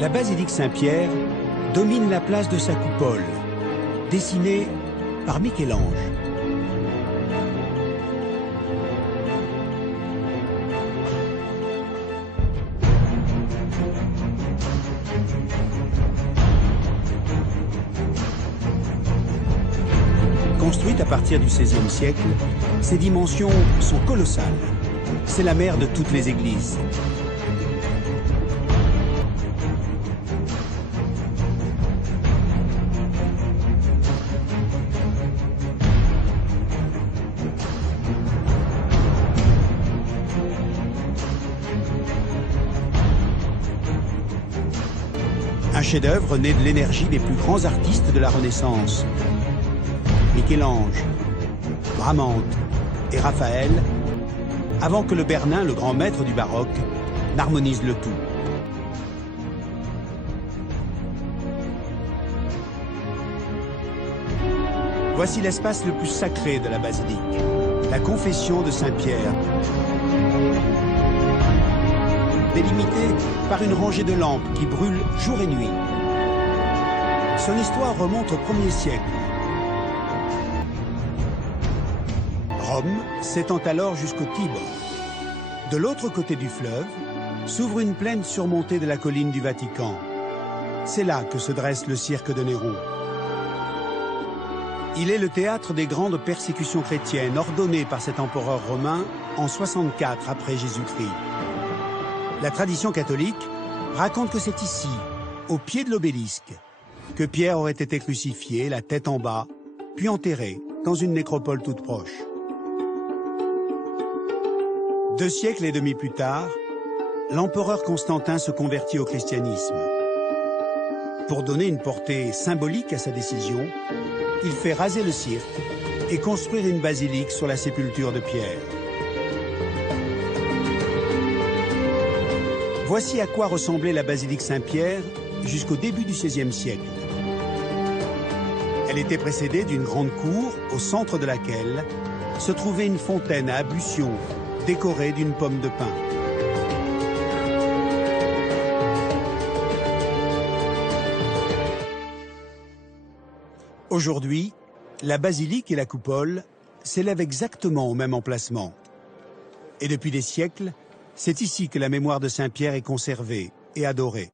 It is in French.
La basilique Saint-Pierre domine la place de sa coupole, dessinée par Michel-Ange. Construite à partir du XVIe siècle, ses dimensions sont colossales. C'est la mère de toutes les églises. Un chef-d'œuvre né de l'énergie des plus grands artistes de la Renaissance. Michel-Ange, Bramante et Raphaël, avant que le Bernin, le grand maître du baroque, n'harmonise le tout. Voici l'espace le plus sacré de la basilique, la confession de Saint-Pierre, délimitée par une rangée de lampes qui brûlent jour et nuit. Son histoire remonte au 1er siècle. Rome s'étend alors jusqu'au Tibre. De l'autre côté du fleuve, s'ouvre une plaine surmontée de la colline du Vatican. C'est là que se dresse le cirque de Néron. Il est le théâtre des grandes persécutions chrétiennes ordonnées par cet empereur romain en 64 après Jésus-Christ. La tradition catholique raconte que c'est ici, au pied de l'obélisque, que Pierre aurait été crucifié, la tête en bas, puis enterré dans une nécropole toute proche. 2 siècles et demi plus tard, l'empereur Constantin se convertit au christianisme. Pour donner une portée symbolique à sa décision, il fait raser le cirque et construire une basilique sur la sépulture de Pierre. Voici à quoi ressemblait la basilique Saint-Pierre jusqu'au début du XVIe siècle. Elle était précédée d'une grande cour au centre de laquelle se trouvait une fontaine à ablution décorée d'une pomme de pin. Aujourd'hui, la basilique et la coupole s'élèvent exactement au même emplacement. Et depuis des siècles, c'est ici que la mémoire de Saint-Pierre est conservée et adorée.